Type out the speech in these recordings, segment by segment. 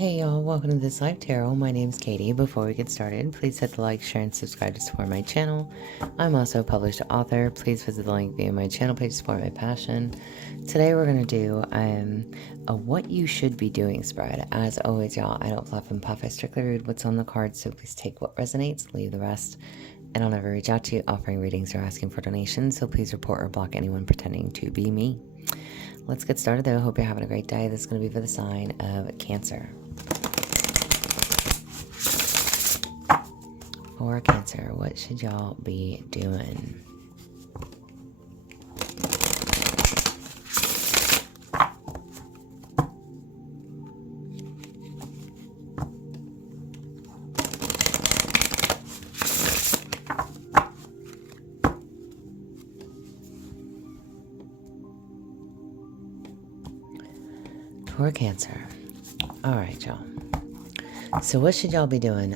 Hey y'all, welcome to this live tarot. My name's Katie. Before we get started, please hit the like, share, and subscribe to support my channel. I'm also a published author. Please visit the link via my channel page to support my passion. Today we're going to do a what you should be doing spread. As always, y'all, I don't fluff and puff. I strictly read what's on the card, so please take what resonates, leave the rest. And I'll never reach out to you offering readings or asking for donations, so please report or block anyone pretending to be me. Let's get started though. Hope you're having a great day. This is going to be for the sign of Cancer. For Cancer, what should y'all be doing? For Cancer. All right, y'all. So what should y'all be doing?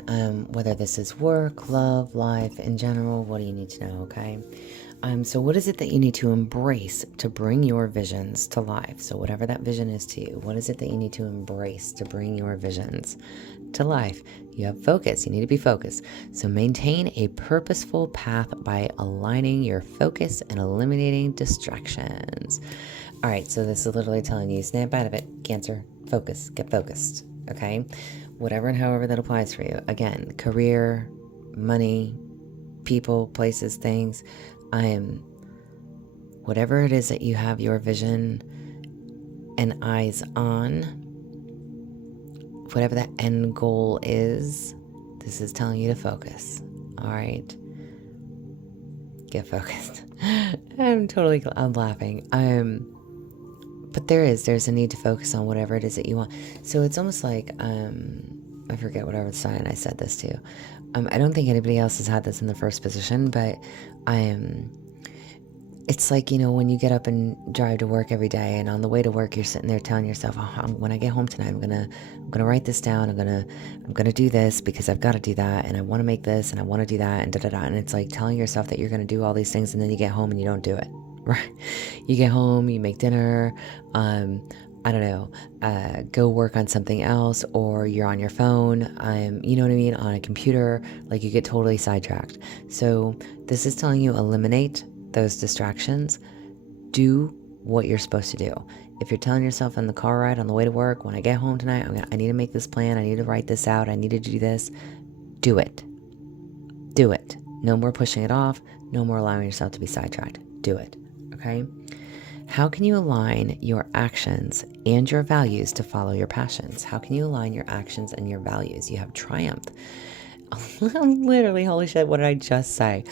Whether this is work, love, life, in general, what do you need to know, okay? So what is it that you need to embrace to bring your visions to life? So whatever that vision is to you, what is it that you need to embrace to bring your visions to life? You have focus. You need to be focused. So maintain a purposeful path by aligning your focus and eliminating distractions. All right, so this is literally telling you, snap out of it, Cancer, focus, get focused, okay? Whatever and however that applies for you. Again, career, money, people, places, things. Whatever it is that you have your vision and eyes on, whatever that end goal is, this is telling you to focus. All right. Get focused. I'm laughing. But there's a need to focus on whatever it is that you want. So it's almost like, I forget whatever sign I said this to. I don't think anybody else has had this in the first position, but it's like, you know, when you get up and drive to work every day, and on the way to work, you're sitting there telling yourself, when I get home tonight, I'm gonna write this down. I'm gonna do this because I've got to do that, and I want to make this, and I want to do that, and da da da. And it's like telling yourself that you're gonna do all these things, and then you get home and you don't do it. Right? You get home, you make dinner, I don't know, go work on something else, or you're on your phone, you know what I mean, on a computer, like you get totally sidetracked. So this is telling you eliminate those distractions. Do what you're supposed to do. If you're telling yourself in the car ride on the way to work, when I get home tonight, I need to make this plan, I need to write this out, I need to do this, do it. Do it. No more pushing it off, no more allowing yourself to be sidetracked. Do it. Okay? How can you align your actions and your values to follow your passions? How can you align your actions and your values? You have triumph. Literally, holy shit, what did I just say?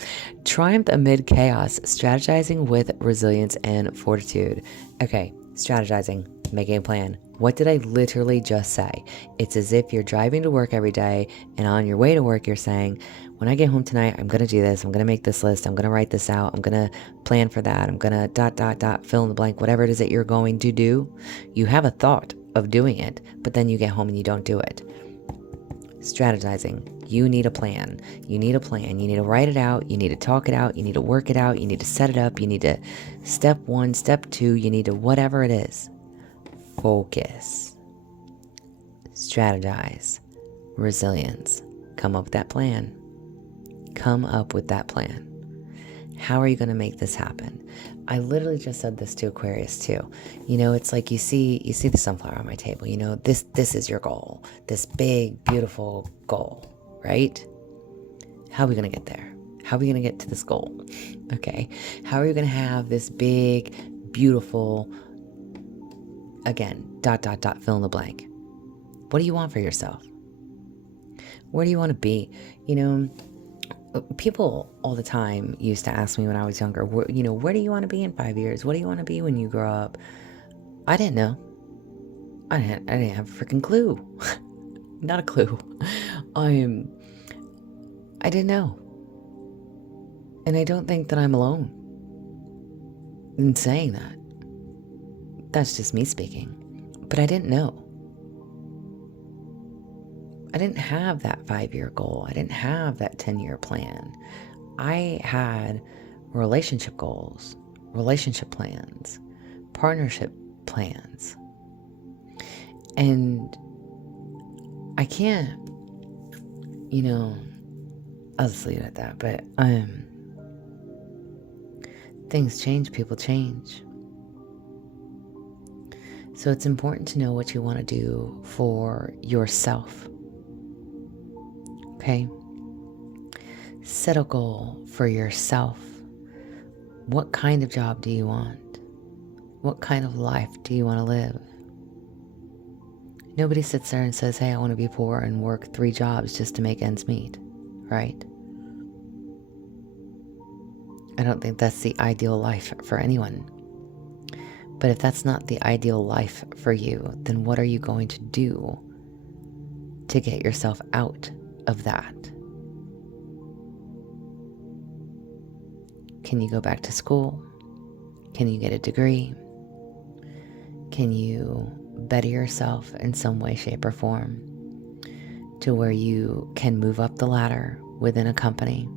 Triumph amid chaos, strategizing with resilience and fortitude. Okay, strategizing, making a plan. What did I literally just say? It's as if you're driving to work every day, and on your way to work, you're saying, when I get home tonight, I'm going to do this. I'm going to make this list. I'm going to write this out. I'm going to plan for that. I'm going to ... fill in the blank, whatever it is that you're going to do. You have a thought of doing it, but then you get home and you don't do it. Strategizing. You need a plan. You need a plan. You need to write it out. You need to talk it out. You need to work it out. You need to set it up. You need to step 1, step 2. You need to whatever it is. Focus. Strategize. Resilience. Come up with that plan. Come up with that plan. How are you going to make this happen? I literally just said this to Aquarius too. You know, it's like you see the sunflower on my table. You know, this is your goal. This big, beautiful goal, right? How are we going to get there? How are we going to get to this goal? Okay. How are you going to have this big, beautiful, again, ... fill in the blank? What do you want for yourself? Where do you want to be? You know, people all the time used to ask me when I was younger, where do you want to be in 5 years? What do you want to be when you grow up? I didn't know. I didn't have a freaking clue. Not a clue. I didn't know. And I don't think that I'm alone in saying that. That's just me speaking. But I didn't know. I didn't have that 5-year goal. I didn't have that 10-year plan. I had relationship goals, relationship plans, partnership plans. And I can't, I'll just leave it at that. But things change, people change. So it's important to know what you want to do for yourself. Okay? Set a goal for yourself. What kind of job do you want? What kind of life do you want to live? Nobody sits there and says, hey, I want to be poor and work 3 jobs just to make ends meet, right? I don't think that's the ideal life for anyone. But if that's not the ideal life for you, then what are you going to do to get yourself out of that? Can you go back to school? Can you get a degree? Can you better yourself in some way, shape, or form to where you can move up the ladder within a company?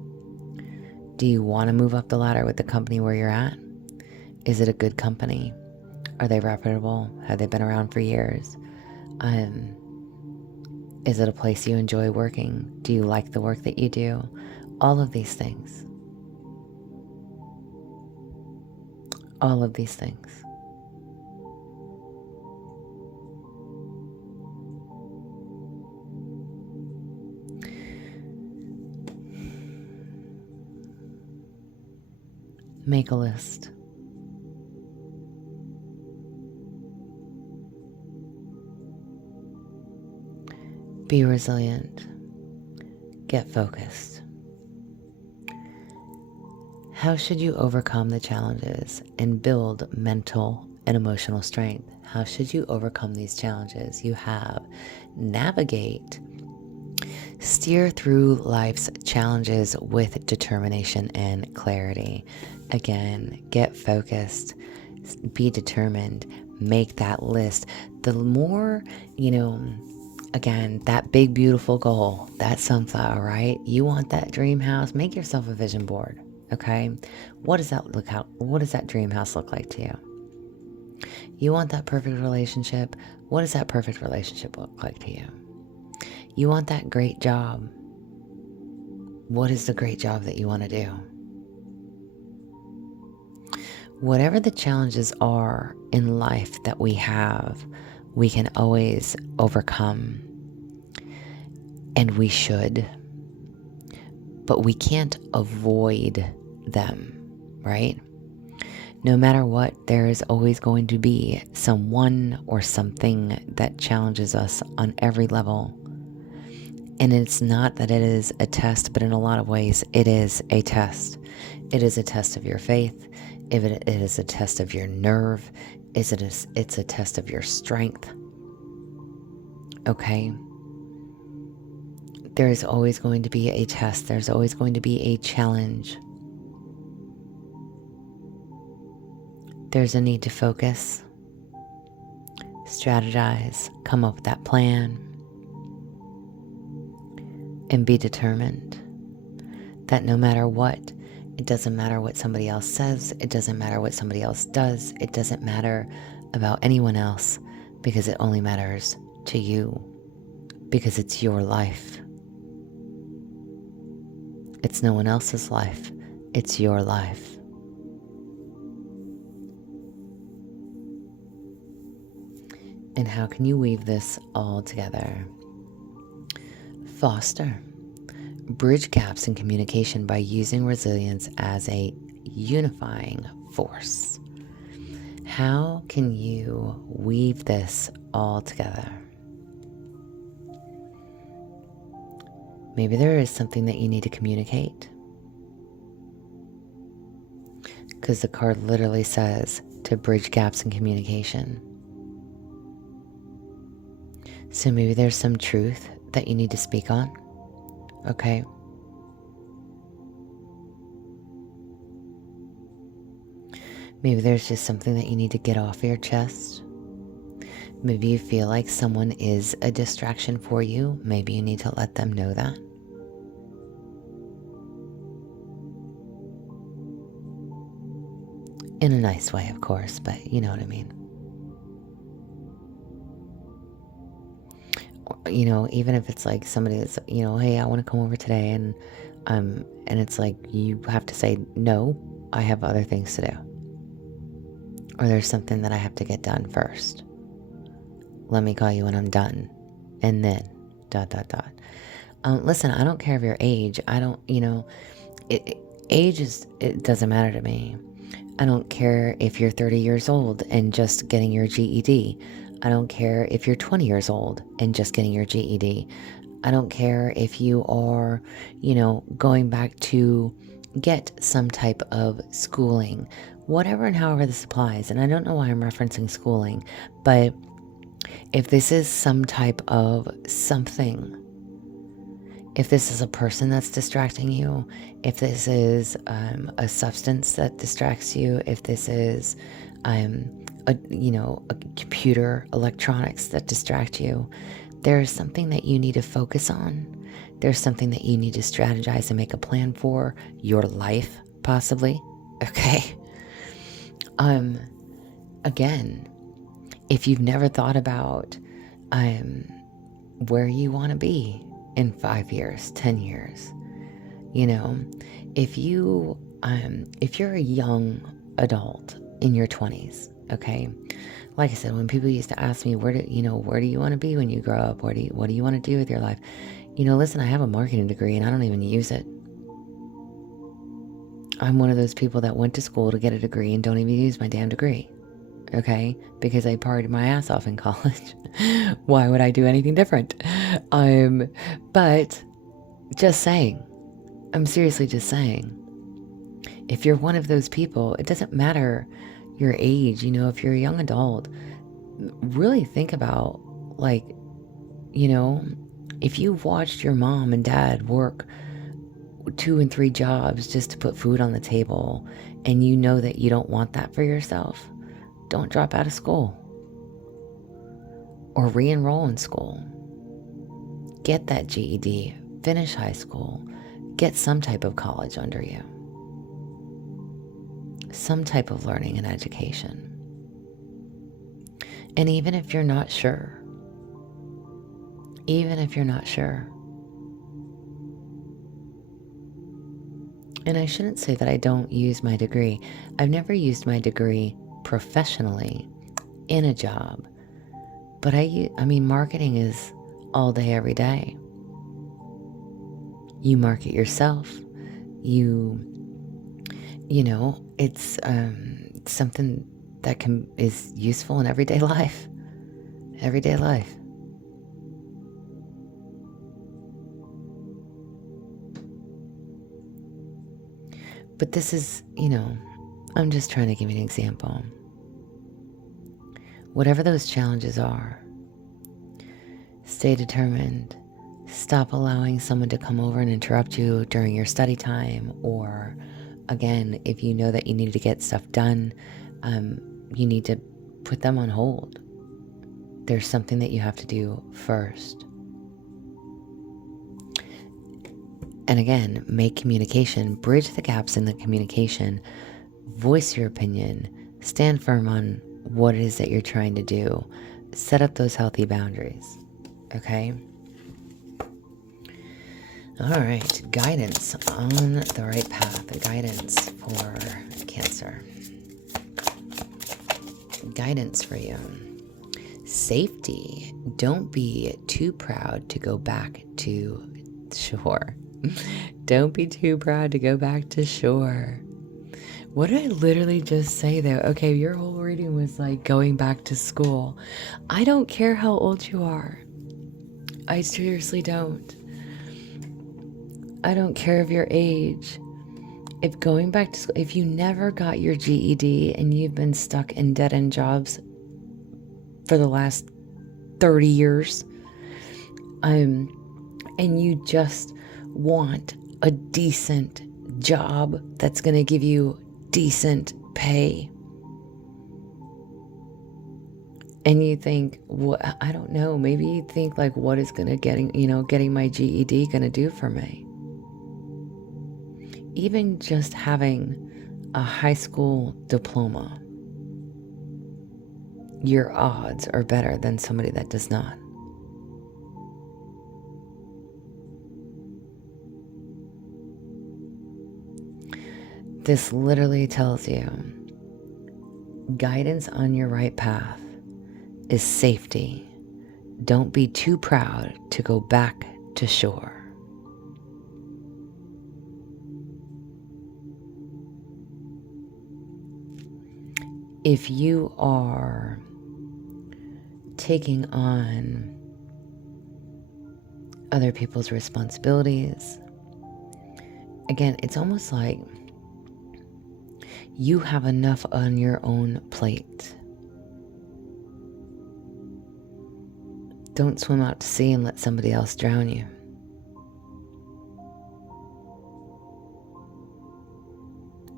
Do you want to move up the ladder with the company where you're at? Is it a good company? Are they reputable? Have they been around for years? Is it a place you enjoy working? Do you like the work that you do? All of these things. All of these things. Make a list. Be resilient. Get focused. How should you overcome the challenges and build mental and emotional strength? How should you overcome these challenges you have? Navigate. Steer through life's challenges with determination and clarity. Again, get focused. Be determined. Make that list. The more, again, that big, beautiful goal, that sunflower, right? You want that dream house, make yourself a vision board, okay? What does that dream house look like to you? You want that perfect relationship? What does that perfect relationship look like to you? You want that great job? What is the great job that you want to do? Whatever the challenges are in life that we have, we can always overcome. And we should. But we can't avoid them, right? No matter what, there is always going to be someone or something that challenges us on every level. And it's not that it is a test, but in a lot of ways, it is a test. It is a test of your faith. It is a test of your nerve. It's a test of your strength. Okay? There is always going to be a test. There's always going to be a challenge. There's a need to focus, strategize, come up with that plan, and be determined that no matter what, it doesn't matter what somebody else says, it doesn't matter what somebody else does, it doesn't matter about anyone else, because it only matters to you, because it's your life. It's no one else's life, it's your life. And how can you weave this all together? Foster. Bridge gaps in communication by using resilience as a unifying force. How can you weave this all together? Maybe there is something that you need to communicate. Because the card literally says to bridge gaps in communication. So maybe there's some truth that you need to speak on. Okay. Maybe there's just something that you need to get off your chest. Maybe you feel like someone is a distraction for you. Maybe you need to let them know that. In a nice way, of course, but you know what I mean. even if it's like somebody that's, hey, I want to come over today, and it's like you have to say, no, I have other things to do. Or there's something that I have to get done first. Let me call you when I'm done. And then, ... Listen, I don't care of your age. I don't, age it doesn't matter to me. I don't care if you're 30 years old and just getting your GED. I don't care if you're 20 years old and just getting your GED. I don't care if you are, going back to get some type of schooling, whatever and however this applies. And I don't know why I'm referencing schooling, but if this is some type of something, if this is a person that's distracting you, if this is a substance that distracts you, if this is a computer, electronics that distract you, there's something that you need to focus on. There's something that you need to strategize and make a plan for your life, possibly. Okay. Again, if you've never thought about where you want to be in 5 years, 10 years, if you're a young adult in your 20s, okay, like I said, when people used to ask me, where do you want to be when you grow up? What do you want to do with your life? Listen, I have a marketing degree and I don't even use it. I'm one of those people that went to school to get a degree and don't even use my damn degree. Okay? Because I partied my ass off in college. Why would I do anything different? But just saying. I'm seriously just saying. If you're one of those people, it doesn't matter your age. If you're a young adult, really think about, if you've watched your mom and dad work 2 and 3 jobs just to put food on the table, and you know that you don't want that for yourself, don't drop out of school or re-enroll in school. Get that GED, finish high school, get some type of college under you, some type of learning and education. And even if you're not sure, and I shouldn't say that I don't use my degree. I've never used my degree professionally in a job. But marketing is all day, every day. You market yourself. It's something that is useful in everyday life. Everyday life. But this is, I'm just trying to give you an example. Whatever those challenges are, stay determined. Stop allowing someone to come over and interrupt you during your study time. Or, again, if you know that you need to get stuff done, you need to put them on hold. There's something that you have to do first. And again, make communication, bridge the gaps in the communication, voice your opinion, stand firm on what it is that you're trying to do, set up those healthy boundaries, okay? All right, guidance on the right path, guidance for Cancer. Guidance for you. Safety. Don't be too proud to go back to shore. Don't be too proud to go back to shore. What did I literally just say there? Okay, your whole reading was like going back to school. I don't care how old you are. I seriously don't. I don't care of your age. If going back to school, if you never got your GED and you've been stuck in dead-end jobs for the last 30 years, and you just want a decent job that's going to give you decent pay, and you think, what, I don't know, maybe you think like, what is going to getting my GED going to do for me? Even just having a high school diploma, your odds are better than somebody that does not. This literally tells you guidance on your right path is safety. Don't be too proud to go back to shore. If you are taking on other people's responsibilities, again, it's almost like you have enough on your own plate. Don't swim out to sea and let somebody else drown you.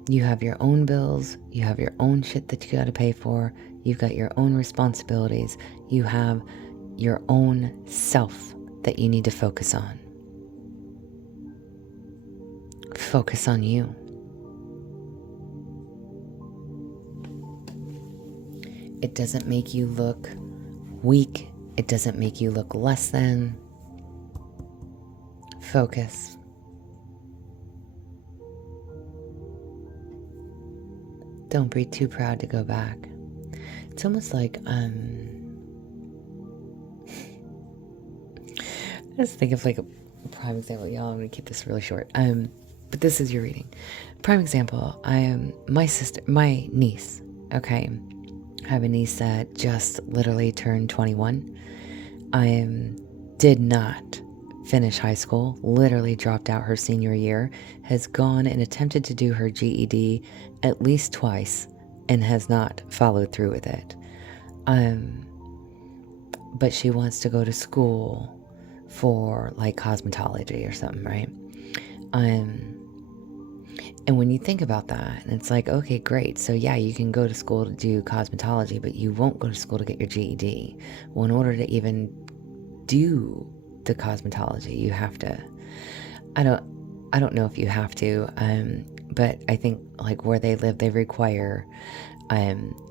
You have your own bills, you have your own shit that you gotta pay for, you've got your own responsibilities, you have your own self that you need to focus on. Focus on you. It doesn't make you look weak. It doesn't make you look less than. Focus. Don't be too proud to go back. It's almost like, I just think of like a prime example. Y'all, I'm going to keep this really short. But this is your reading. Prime example, my niece, okay? I have a niece that just literally turned 21. Did not finish high school, literally dropped out her senior year, has gone and attempted to do her GED at least twice and has not followed through with it. But she wants to go to school for like cosmetology or something, right? And when you think about that, and it's like, okay, great. So yeah, you can go to school to do cosmetology, but you won't go to school to get your GED. Well, in order to even do the cosmetology, you have to, I don't know if you have to, but I think like where they live, they require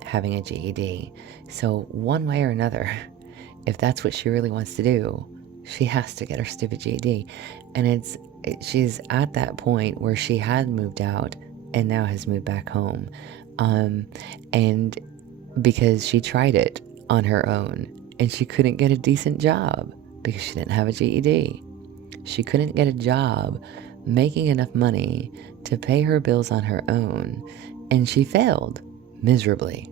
having a GED. So one way or another, if that's what she really wants to do, she has to get her stupid GED. And she's at that point where she had moved out and now has moved back home. And because she tried it on her own and she couldn't get a decent job because she didn't have a GED. She couldn't get a job making enough money to pay her bills on her own, and she failed miserably.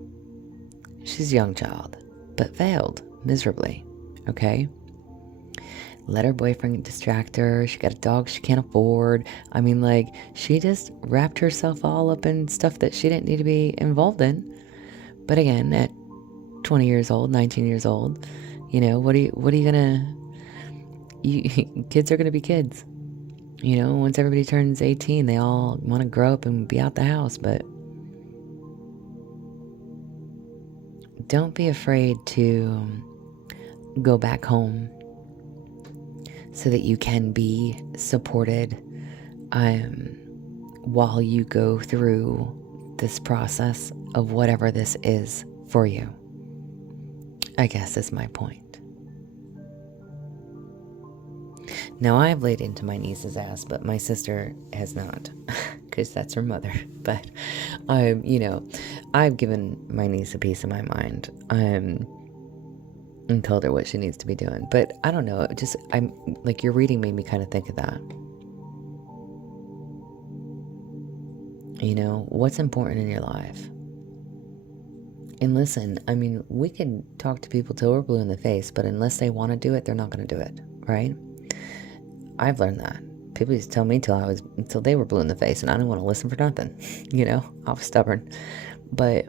She's a young child, but failed miserably, okay? Let her boyfriend distract her. She got a dog she can't afford. I mean, like, she just wrapped herself all up in stuff that she didn't need to be involved in. But again, at 20 years old, 19 years old, you know, what are you gonna, kids are gonna be kids. You know, once everybody turns 18, they all want to grow up and be out the house, but don't be afraid to go back home so that you can be supported while you go through this process of whatever this is for you. I guess is my point. Now, I've laid into my niece's ass, but my sister has not, because that's her mother. But, you know, I've given my niece a piece of my mind and told her what she needs to be doing. But I don't know, I'm like, your reading made me kind of think of that. You know, what's important in your life? And listen, I mean, we can talk to people till we're blue in the face, but unless they want to do it, they're not going to do it, right? I've learned that. People used to tell me until they were blue in the face, and I didn't want to listen for nothing. You know, I was stubborn. But,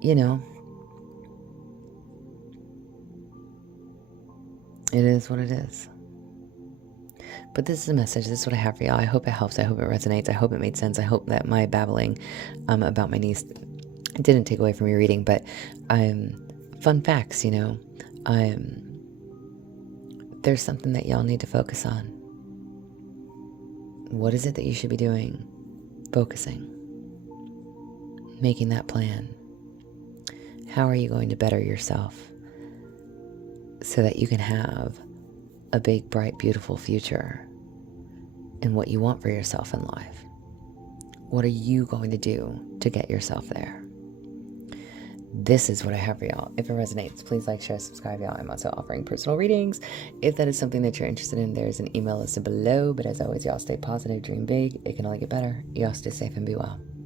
you know, it is what it is. But this is a message. This is what I have for y'all. I hope it helps. I hope it resonates. I hope it made sense. I hope that my babbling about my niece didn't take away from your reading. But fun facts, you know. There's something that y'all need to focus on. What is it that you should be doing? Focusing. Making that plan. How are you going to better yourself so that you can have a big, bright, beautiful future and what you want for yourself in life? What are you going to do to get yourself there? This is what I have for y'all. If it resonates, please like, share, subscribe, y'all. I'm also offering personal readings. If that is something that you're interested in, there's an email listed below. But as always, y'all stay positive, dream big. It can only get better. Y'all stay safe and be well.